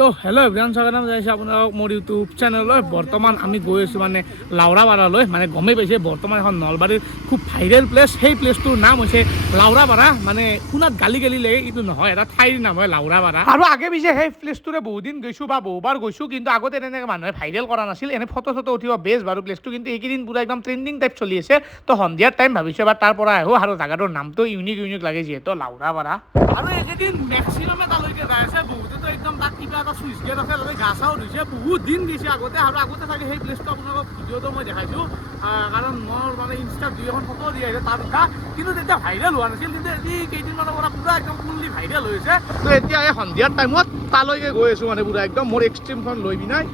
তো hello' everyone, স্বাগতম জনাইছোঁ আপোনালোকক মোৰ ইউটিউব চেনেললৈ। বৰ্তমান আমি গৈ আছোঁ মানে লাউৰাপাৰালৈ। মানে গমেই পাইছে বৰ্তমান এখন নলবাৰীৰ খুব ভাইৰেল প্লেচ। সেই প্লেচটোৰ নাম হৈছে লাউৰাপাৰা। মানে শুনাত গালি লাগে, এইটো নহয়, এটা ঠাইৰ নাম হয় লাউৰাপাৰা। আৰু আগে পিছে সেই প্লেচটোৰে বহুদিন গৈছোঁ বা বহুবাৰ গৈছোঁ, কিন্তু আগতে তেনেকৈ মানুহে ভাইৰেল কৰা নাছিল। এনে ফটো উঠিব বেষ্ট বাৰু প্লেচটো, কিন্তু এইকেইদিন পুৰা একদম ট্ৰেণ্ডিং টাইপ চলি আছে। তো সন্ধিয়াৰ টাইম ভাবিছোঁ এবাৰ তাৰ পৰা আহোঁ, আৰু জাগাটোৰ নামটো ইউনিক লাগে যিহেতু লাউৰাপাৰা। আৰু এইকেইদিন মেক্সিমামে তালৈকে যাই আছে, বহুতেতো একদম তাত কিবা এটা চুইচ গেট আছে, তাতে গা চাও ধুইছে, বহুত দিন দিছে আগতে। আৰু আগতে থাকে সেই প্লেচটো আপোনালোকক ভিডিঅ'টো মই দেখাইছোঁ, কাৰণ মোৰ মানে ইনষ্টাত 2-এখন ফটো দি আহিছে তাত উঠা, কিন্তু তেতিয়া ভাইৰেল হোৱা নাছিল। কিন্তু এই কেইদিনমানৰ পৰা পুৰা একদম ফুল্লি ভাইৰেল হৈছে। তো এতিয়া এই সন্ধিয়াৰ টাইমত তালৈকে গৈ আছোঁ, মানে পুৰা একদম মোৰ এক্সট্ৰিমখন লৈ পিনাই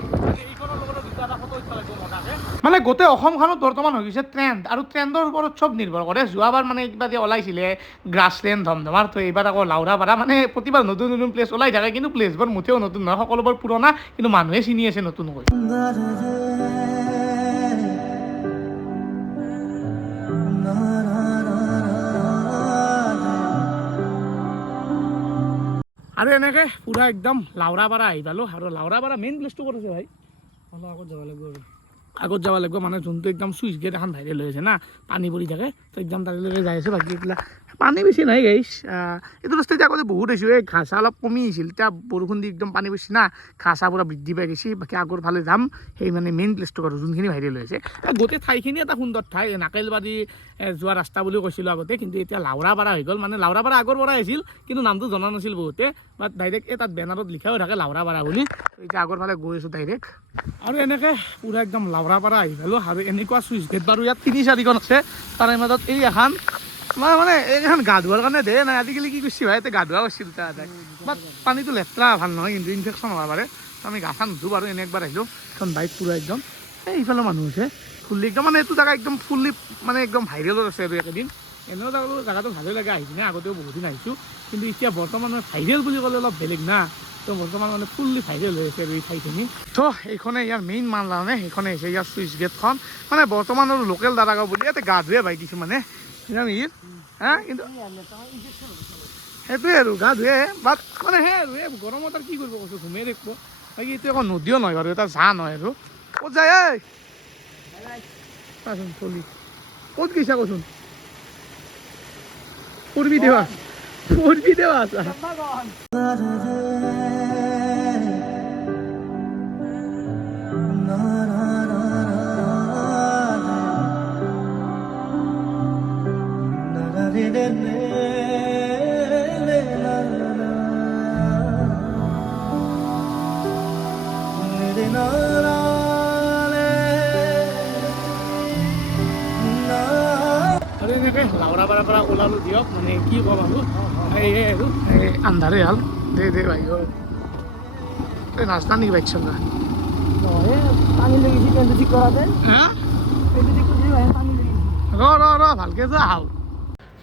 এইখনৰ লগতে দুটা এটা ফটো উঠিব লাগিব মজাকে। মানে গোটেই অসমখনত বৰ্তমান হৈ গৈছে ট্ৰেণ্ড, আৰু ট্ৰেণ্ডৰ ওপৰত চব নিৰ্ভৰ কৰে। যোৱাবাৰ মানে কিবা যে ওলাইছিলে গ্ৰাছলেণ্ড ধমধমাৰ, তো এইবাৰ আকৌ লাউৰাপাৰা। মানে প্ৰতিবাৰ নতুন নতুন প্লেচ ওলাই থাকে, কিন্তু প্লেচবোৰ মুঠেও নতুন নহয়, সকলোবোৰ পুৰণা, কিন্তু মানুহে চিনি আছে নতুনকৈ। আৰু এনেকৈ পুৰা একদম লাউৰাপাৰা আহি পালোঁ। আৰু লাউৰাপাৰা মেইন প্লেচটো ক'ত আছে ভাই? আগত যাব লাগিব আৰু আগত যাব লাগিব, মানে যোনটো একদম চুইচ গেট এখন ভাইৰেল হৈ আছে না, পানী পৰি থাকে, তো একদম তালৈকে যাই আছোঁ। বাকী এইবিলাক পানী বেছি নাই গাইছ, এইটো ৰাস্তা এতিয়া আগতে বহুত আহিছোঁ। এই ঘাঁহ অলপ কমি আহিছিল, এতিয়া বৰষুণ দি একদম পানী বেছি না, ঘাঁহ পূৰা বৃদ্ধি পাই গৈছে। বাকী আগৰ ফালে যাম, সেই মানে মেইন প্লেচটো কৰোঁ যোনখিনি ভাইৰেল হৈছে। গোটেই ঠাইখিনি এটা সুন্দৰ ঠাই, নাকেলবাৰী যোৱা ৰাস্তা বুলি কৈছিলোঁ আগতে, কিন্তু এতিয়া লাউৰাপাৰা হৈ গ'ল। মানে লাউৰাপাৰা আগৰ পৰাই আছিল, কিন্তু নামটো জনা নাছিল বহুতে, বাট ডাইৰেক্ট এই তাত বেনাৰত লিখাও থাকে লাউৰাপাৰা বুলি। এতিয়া আগৰ ফালে গৈ আছোঁ ডাইৰেক্ট। আৰু এনেকৈ পুৰা একদম লাউৰাপাৰা আহি পালোঁ। আৰু এনেকুৱা চুইচ গেট বাৰু ইয়াত 3-4খন আছে, তাৰে মাজত এই এখন মানে এইখন গা ধোৱাৰ কাৰণে দে নাই। আজিকালি কি কৰিছে ভাই, এতিয়া গা ধোৱা কৰিছিল তাই, বাট পানীটো লেতেৰা ভাল নহয়, কিন্তু ইনফেকশ্যন হ'ব পাৰে। আমি গা চা নুধোঁ বাৰু, এনে একবাৰ আহিলোঁ। এখন বাইক পুৰা একদম এইফালে মানুহ আছে ফুল্লি একদম, মানে এইটো জেগা একদম ফুল্লি মানে একদম ভাইৰেলত আছে। আৰু একেদিন এনেও জেগাটো ভালেই লাগে আহি কিনে, আগতেও বহুত দিন আহিছোঁ, কিন্তু এতিয়া বৰ্তমান ভাইৰেল বুলি ক'লে অলপ বেলেগ না। তো বৰ্তমান মানে ফুল্লি ভাইৰেল হৈ আছে আৰু এই ঠাইখিনি। তো এইখনে ইয়াৰ মেইন মান মানে সেইখনে হৈছে ইয়াৰ চুইচ গেটখন। মানে বৰ্তমান আৰু লোকেল দাদাগাঁও বুলি ইয়াতে গা ধুৱে ভাই কিছুমানে, হা, কিন্তু সেইটোৱে আৰু গা ধুৱে, বাট মানে সেই আৰু এই গৰমত আৰু কি কৰিব কৈছোঁ, ঘুমিয়ে থাকিব। বাকী এইটো আকৌ নদীও নহয় বাৰু, এটা জা নহয় আৰু। ক'ত যায় এই চাচোন চলি ক'ত গৈছা কচোন, পূৰ্বী দেৱা আছা। আৰু এনেকৈ লাউৰাপাৰাৰ পৰা ওলালোঁ দিয়ক, মানে কি ক'ম আৰু এই আৰু এই আন্ধাৰে হাল দে ভাই। এই নাস্তা নেকি বাইক চলোৱা? পানী লাগিছে পেণ্টটো ঠিক কৰাতে, ৰ ভালকৈ যোৱা আহ।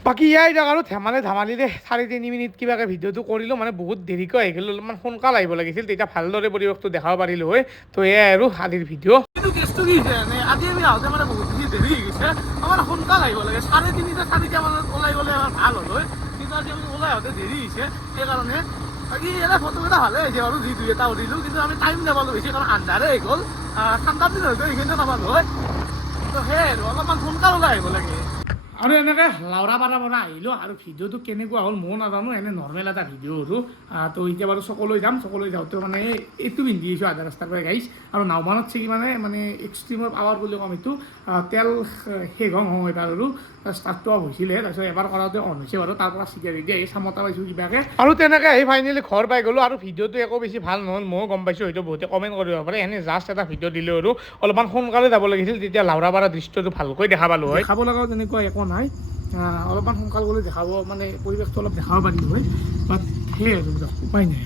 বাকী ইয়াই যাক আৰু ধেমালিৰে 3.5 মিনিট কিবাকৈ ভিডিঅ'টো কৰিলোঁ। মানে বহুত দেৰিকৈ আহি গ'লোঁ, অলপমান সোনকালে আহিব লাগিছিল, তেতিয়া ভালদৰে পৰিৱেশটো দেখাব পাৰিলোঁ হয়। তো এয়াই আৰু আজিৰ ভিডিঅ'। কিন্তু কেছটো কি হৈছে, আজি আমি আহোঁতে মানে বহুত দেৰি হৈ গৈছে। আমাৰ সোনকালে আহিব লাগে, 3:30-4টা মানত ওলাই গ'লে আমাৰ ভাল হ'ল হয়, কিন্তু আজি আমি ওলাই আহোঁতে দেৰি হৈছে সেইকাৰণে। বাকী এনে ফটোকেইটা ভালে হৈছে আৰু, যি 2-এটা উঠিলোঁ, কিন্তু আমি টাইম নাপালোঁ বেছি, কাৰণ আন্ধাৰে হৈ গ'ল। ঠাণ্ডাৰ দিন হয়তো এইখিনিতে নাপালোঁ হয়। তো সেয়াই আৰু অলপমান সোনকালে ওলাই আহিব লাগে। আৰু এনেকৈ লাউৰাপাৰাৰ পৰা আহিলোঁ, আৰু ভিডিঅ'টো কেনেকুৱা হ'ল ময়ো নাজানো, এনে নৰ্মেল এটা ভিডিঅ' আৰু। তো এতিয়া বাৰু চকলৈ যাম, চকলৈ যাওঁতে মানে এইটো পিন্ধি আহিছোঁ আধা ৰাস্তাৰ পৰা গাইছ। আৰু নাওমানত চেকি মানে এক্সট্ৰিমৰ পাৱাৰ বুলি ক'ম এইটো, তেল শেষ হওঁ এবাৰ আৰু ষ্টাৰ্টটো অফ হৈছিলে, তাৰপিছত এবাৰ কৰাওঁতে অন হৈছে বাৰু, তাৰ পৰা চিগাৰেট ৰেডি আহি চামতা পাইছোঁ কিবাকৈ। আৰু তেনেকৈ আহি ফাইনেলি ঘৰ পাই গ'লোঁ। আৰু ভিডিঅ'টো একো বেছি ভাল নহ'ল, ময়ো গম পাইছোঁ, হয়তো বহুতে কমেণ্ট কৰিব পাৰে। এনে জাষ্ট এটা ভিডিঅ' দিলোঁ আৰু অলপমান সোনকালে যাব লাগিছিল, তেতিয়া লাউৰাপাৰা দৃশ্যটো ভালকৈ দেখা পালোঁ হয়। খাব লগাও তেনেকুৱা একো নাই, অলপমান সোনকাল গ'লে দেখাব, মানে পৰিৱেশটো অলপ দেখাব পাৰিলোঁ হয়, বাট সেয়াই আৰু উপায় নাই।